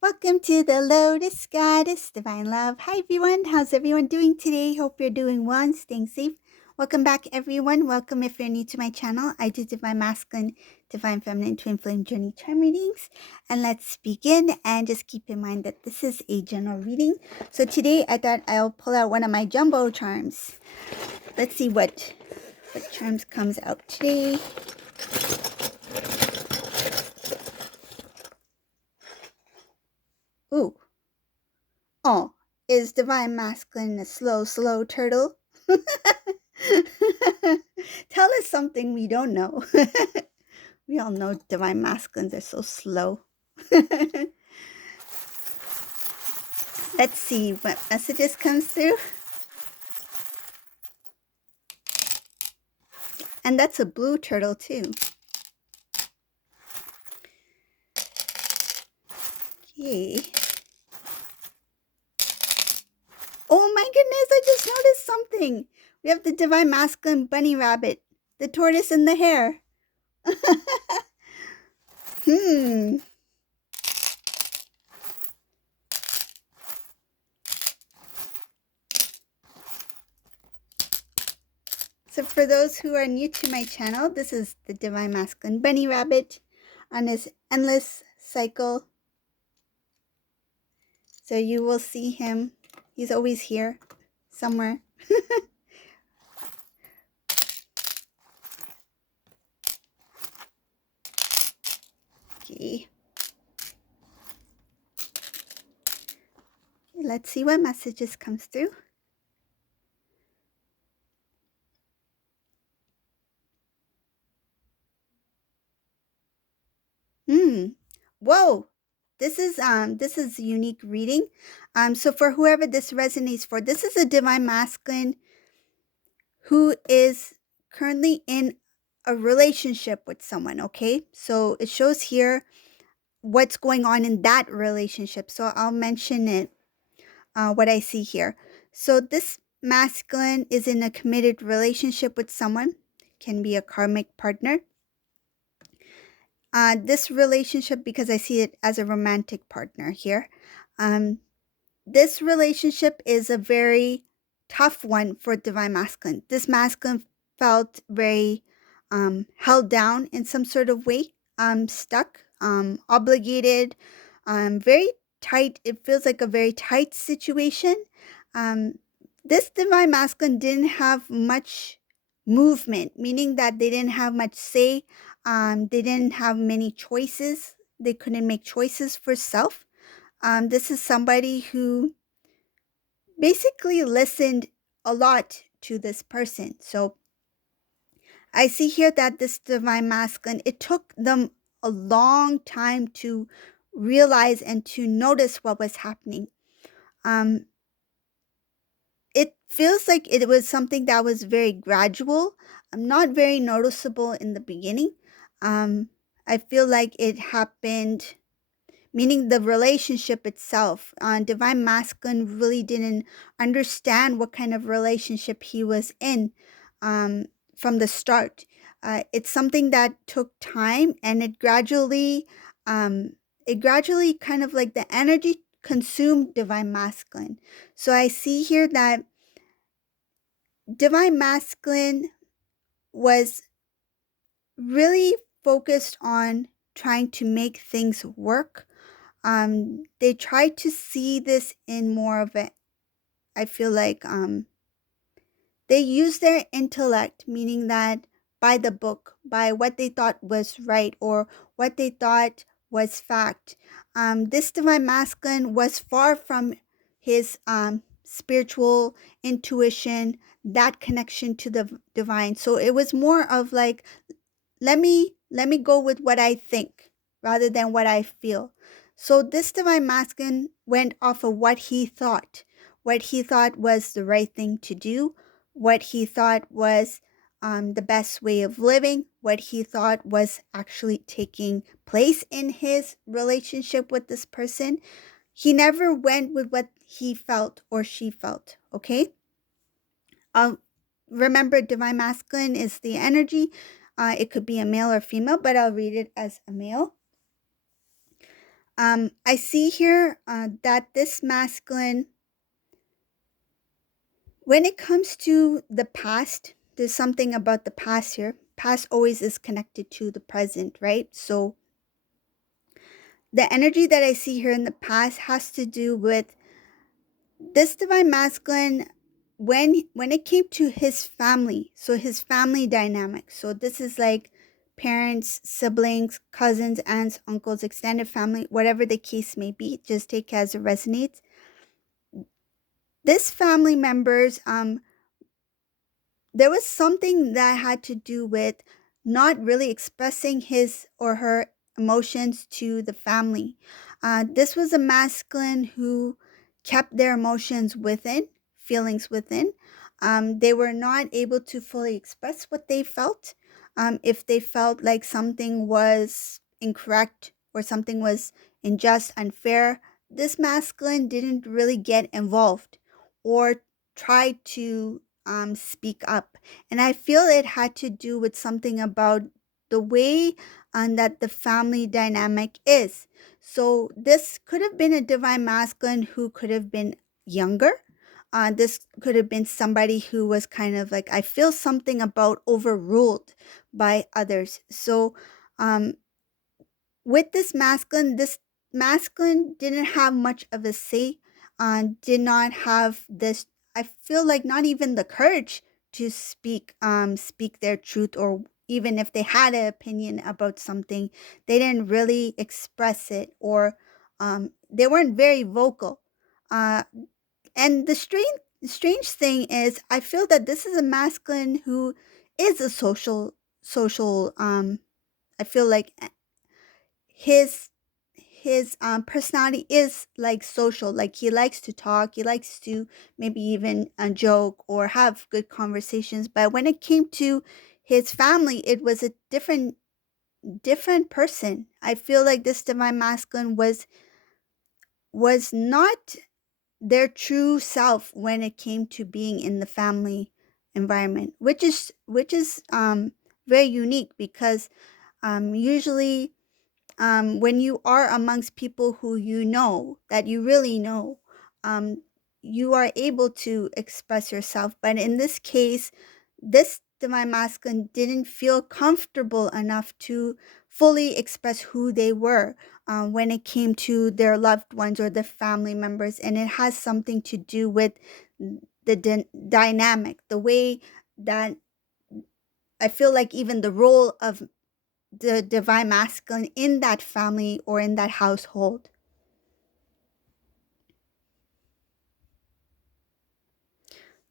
Welcome to the Lotus Goddess Divine Love. Hi everyone, how's everyone doing today? Hope you're doing well and staying safe. Welcome back everyone. Welcome if you're new to my channel. I do Divine Masculine, Divine Feminine, Twin Flame Journey Charm readings. And let's begin, and just keep in mind that this is a general reading. So today I thought I'll pull out one of my jumbo charms. Let's see what charms comes out today. Ooh. Oh, is Divine Masculine a slow turtle? Tell us something we don't know. We all know Divine Masculines are so slow. Let's see what messages comes through. And that's a blue turtle too. Okay. Oh my goodness, I just noticed something. We have the Divine Masculine bunny rabbit, the tortoise and the hare. So for those who are new to my channel, this is the Divine Masculine bunny rabbit on his endless cycle. So you will see him. He's always here somewhere. Okay. Let's see what messages comes through. Whoa. This is a unique reading. So for whoever this resonates for, this is a Divine Masculine who is currently in a relationship with someone, okay? So it shows here what's going on in that relationship. So I'll mention it, what I see here. So this masculine is in a committed relationship with someone, can be a karmic partner. This relationship, because I see it as a romantic partner here, this relationship is a very tough one for Divine Masculine. This masculine felt very held down in some sort of way, stuck, obligated, very tight. It feels like a very tight situation. This Divine Masculine didn't have much movement, meaning that they didn't have much say. They didn't have many choices. They couldn't make choices for self. This is somebody who basically listened a lot to this person. So I see here that this Divine Masculine, it took them a long time to realize and to notice what was happening. It feels like it was something that was very gradual, not very noticeable in the beginning. I feel like it happened, meaning the relationship itself. Divine Masculine really didn't understand what kind of relationship he was in from the start. It's something that took time, and it gradually kind of like the energy consumed Divine Masculine. So I see here that Divine Masculine was really focused on trying to make things work. They try to see this in more of a, I feel like they use their intellect, meaning that by the book, by what they thought was right or what they thought was fact. This Divine Masculine was far from his spiritual intuition, that connection to the divine. So it was more of like, let me go with what I think rather than what I feel. So this Divine Masculine went off of what he thought was the right thing to do, what he thought was the best way of living, what he thought was actually taking place in his relationship with this person. He never went with what he felt or she felt, okay? Remember, Divine Masculine is the energy. It could be a male or female, but I'll read it as a male. I see here that this masculine, when it comes to the past, there's something about the past here. Past always is connected to the present, right? So the energy that I see here in the past has to do with this divine masculine when it came to his family. So his family dynamic. So this is like parents, siblings, cousins, aunts, uncles, extended family, whatever the case may be, just take as it resonates. This family members, there was something that had to do with not really expressing his or her emotions to the family. This was a masculine who kept their emotions within, feelings within. They were not able to fully express what they felt. If they felt like something was incorrect or something was unjust, unfair, this masculine didn't really get involved or try to speak up. And I feel it had to do with something about the way that the family dynamic is. So this could have been a divine masculine who could have been younger. This could have been somebody who was kind of like, I feel something about overruled by others. So um, with this masculine didn't have much of a say, did not have this, I feel like not even the courage to speak their truth, or even if they had an opinion about something, they didn't really express it, or they weren't very vocal. Uh, and the strange thing is, I feel that this is a masculine who is a social I feel like his personality is like social, like he likes to talk, he likes to maybe even joke or have good conversations. But when it came to his family, it was a different person. I feel like this divine masculine was not their true self when it came to being in the family environment, which is very unique, because usually when you are amongst people who you know, that you really know, um, you are able to express yourself. But in this case, this divine masculine didn't feel comfortable enough to fully express who they were when it came to their loved ones or their family members. And it has something to do with the dynamic, the way that I feel like even the role of the divine masculine in that family or in that household.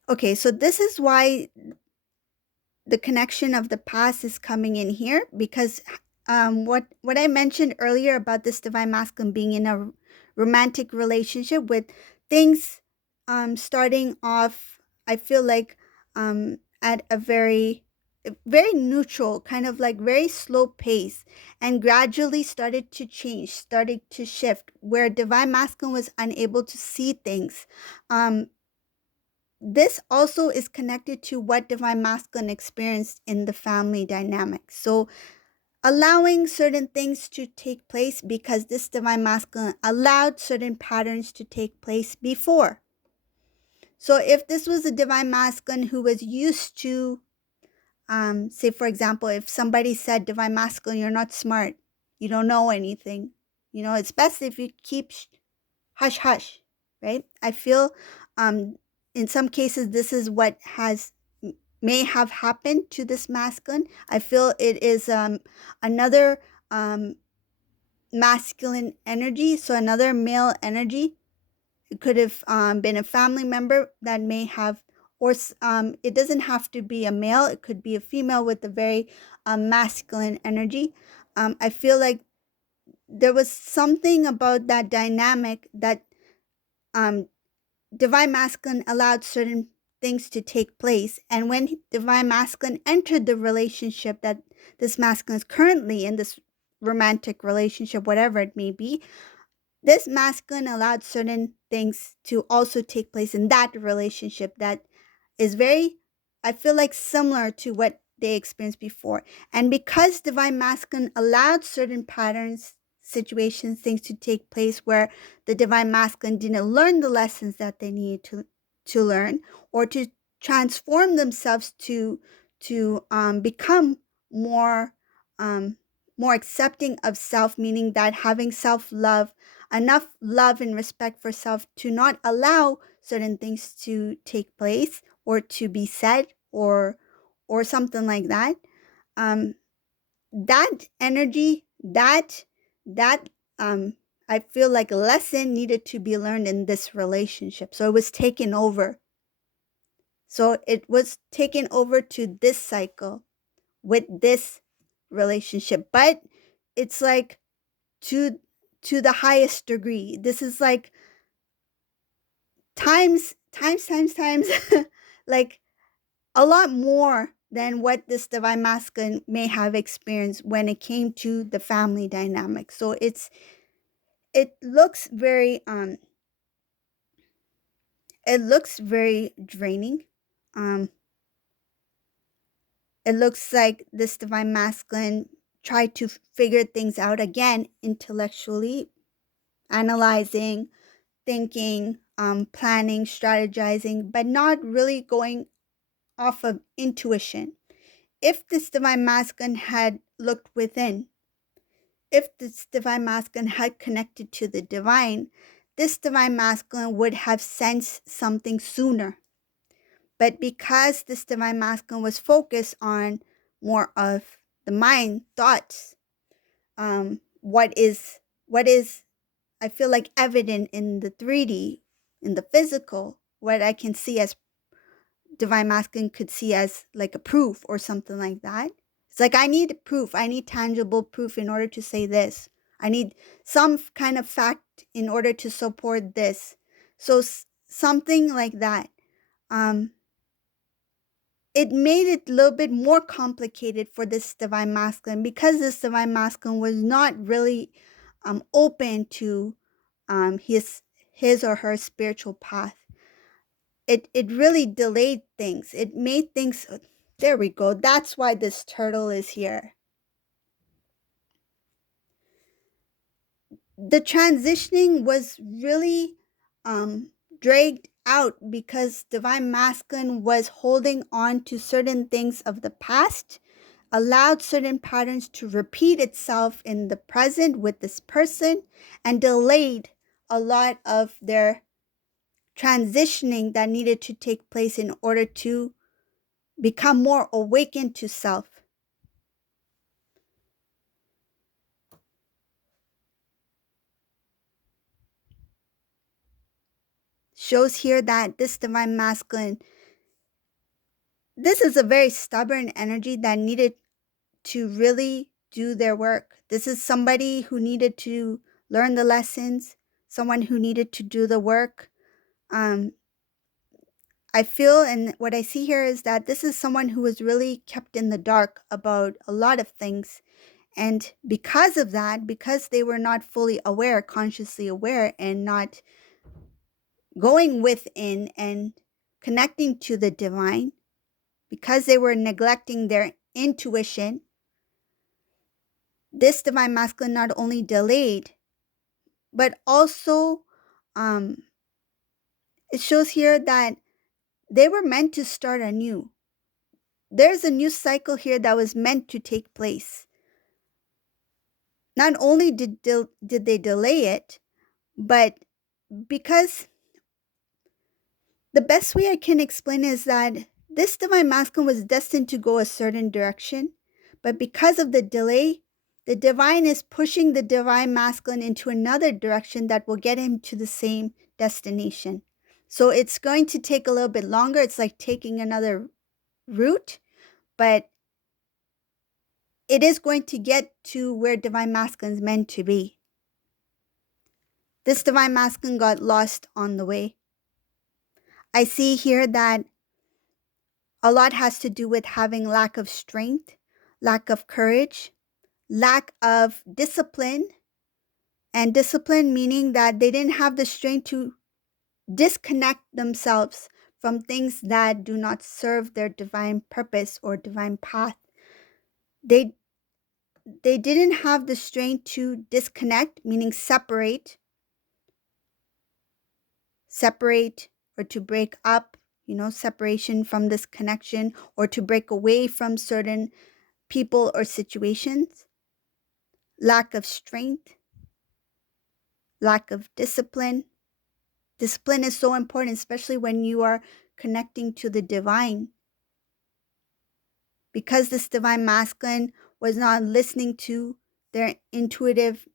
Okay, so this is why the connection of the past is coming in here, because what I mentioned earlier about this divine masculine being in a romantic relationship with things starting off, I feel like at a very neutral, kind of like very slow pace, and gradually started to change, started to shift, where divine masculine was unable to see things. um this also is connected to what divine masculine experienced in the family dynamic. So allowing certain things to take place, because this divine masculine allowed certain patterns to take place before. So if this was a divine masculine who was used to, say for example, if somebody said, divine masculine, you're not smart, you don't know anything, it's best if you keep hush hush, right? I feel in some cases this is what has may have happened to this masculine. I feel it is another um, masculine energy, so another male energy. It could have been a family member that may have, or it doesn't have to be a male, it could be a female with a very masculine energy. I feel like there was something about that dynamic that um, divine masculine allowed certain things to take place. And when divine masculine entered the relationship that this masculine is currently in, this romantic relationship, whatever it may be, this masculine allowed certain things to also take place in that relationship that is very, I feel like, similar to what they experienced before. And because divine masculine allowed certain patterns, situations, things to take place where the divine masculine didn't learn the lessons that they needed to learn, or to transform themselves to become more um, more accepting of self, meaning that having self-love, enough love and respect for self to not allow certain things to take place or to be said, or something like that. um, that energy, that I feel like a lesson needed to be learned in this relationship, so it was taken over. So it was taken over to this cycle with this relationship, but it's like to to the highest degree. This is like times like a lot more than what this divine masculine may have experienced when it came to the family dynamic. So it looks very it looks very draining. um it looks like this divine masculine tried to figure things out again intellectually, analyzing, thinking, planning, strategizing, but not really going off of intuition. If this divine masculine had looked within, if this divine masculine had connected to the divine, this divine masculine would have sensed something sooner. But because this divine masculine was focused on more of the mind, thoughts, what is I feel like evident in the 3D, in the physical, what I can see as divine masculine could see as like a proof or something like that. It's like, I need proof. I need tangible proof in order to say this. I need some kind of fact in order to support this. So something like that. Um, it made it a little bit more complicated for this divine masculine, because this divine masculine was not really open to his or her spiritual path. It really delayed things. It made things, there we go. That's why this turtle is here. The transitioning was really dragged out because divine masculine was holding on to certain things of the past, allowed certain patterns to repeat itself in the present with this person, and delayed a lot of their transitioning that needed to take place in order to become more awakened to self. Shows here that this divine masculine, this is a very stubborn energy that needed to really do their work. This is somebody who needed to learn the lessons, someone who needed to do the work. Um, I feel, and what I see here is that this is someone who was really kept in the dark about a lot of things. And because of that, because they were not fully aware, consciously aware, and not going within and connecting to the divine, because they were neglecting their intuition, this divine masculine not only delayed, but also um, it shows here that they were meant to start anew. There's a new cycle here that was meant to take place. Not only did they delay it, but because the best way I can explain is that this divine masculine was destined to go a certain direction, but because of the delay, the divine is pushing the divine masculine into another direction that will get him to the same destination. So it's going to take a little bit longer. It's like taking another route, but it is going to get to where divine masculine is meant to be. This divine masculine got lost on the way. I see here that a lot has to do with having lack of strength, lack of courage, lack of discipline, and discipline meaning that they didn't have the strength to disconnect themselves from things that do not serve their divine purpose or divine path. They they didn't have the strength to disconnect, meaning separate or to break up, separation from this connection, or to break away from certain people or situations. Lack of strength, lack of discipline. Discipline is so important, especially when you are connecting to the divine. Because this divine masculine was not listening to their intuitive,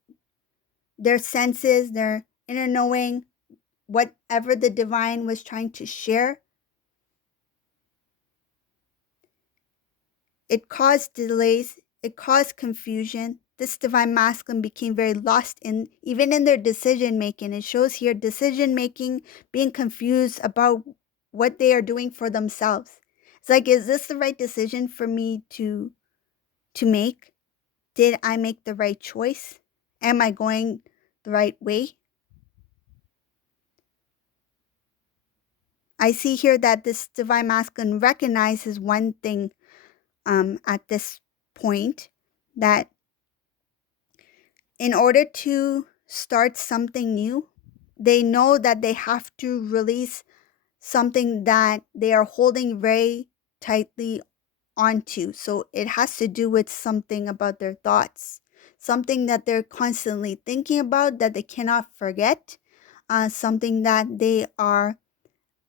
their senses, their inner knowing, whatever the divine was trying to share, it caused delays, it caused confusion. This divine masculine became very lost in even in their decision making. It shows here decision making, being confused about what they are doing for themselves. It's like, is this the right decision for me to make? Did I make the right choice? Am I going the right way? I see here that this divine masculine recognizes one thing at this point, that in order to start something new, they know that they have to release something that they are holding very tightly onto. So it has to do with something about their thoughts, something that they're constantly thinking about that they cannot forget, something that they are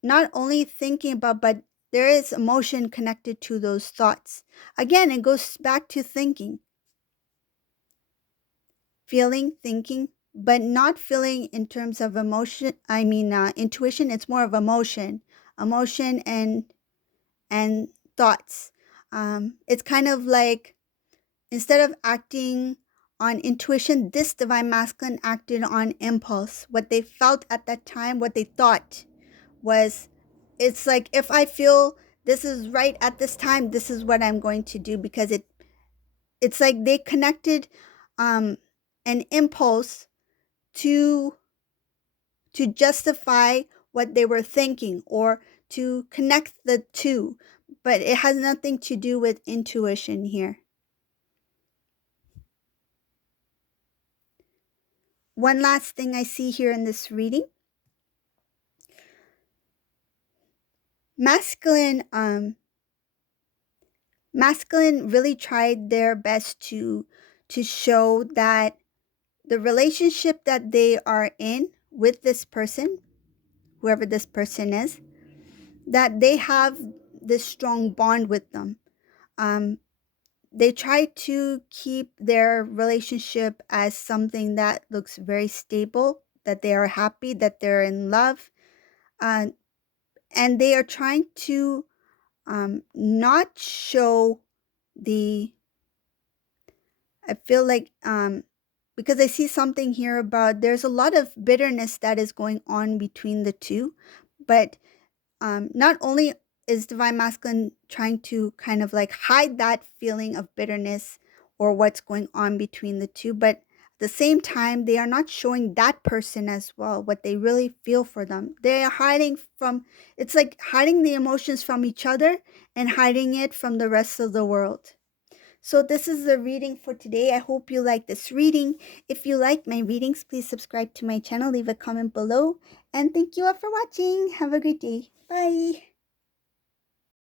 not only thinking about, but there is emotion connected to those thoughts. Again, it goes back to thinking, feeling, thinking, but not feeling in terms of emotion. I mean, intuition. It's more of emotion and thoughts. It's kind of like, instead of acting on intuition, this divine masculine acted on impulse. What they felt at that time, what they thought was, it's like, if I feel this is right at this time, this is what I'm going to do, because it's like they connected um an impulse to justify what they were thinking, or to connect the two, but it has nothing to do with intuition here. One last thing I see here in this reading, masculine masculine really tried their best to show that the relationship that they are in with this person, whoever this person is, that they have this strong bond with them. Um, they try to keep their relationship as something that looks very stable, that they are happy, that they're in love, uh, and they are trying to not show the. I feel like because I see something here about, there's a lot of bitterness that is going on between the two, but not only is divine masculine trying to kind of like hide that feeling of bitterness or what's going on between the two, but at the same time, they are not showing that person as well what they really feel for them. They are hiding from, it's like hiding the emotions from each other and hiding it from the rest of the world. So this is the reading for today. I hope you like this reading. If you like my readings, please subscribe to my channel, leave a comment below, and thank you all for watching. Have a great day. Bye.